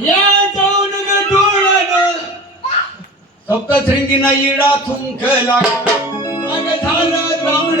या जाऊन डोळ्यानं. सप्तशृंगीना इडा थुंकला झाला जाऊन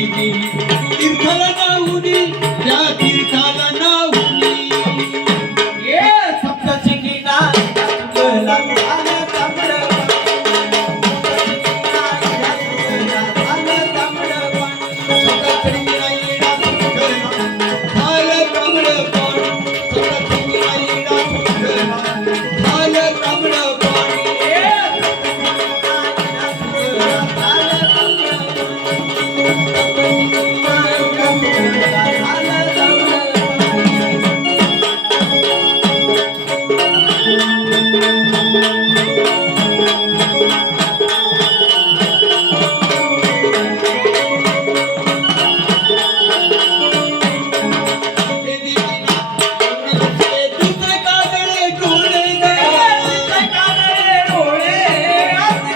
ಿ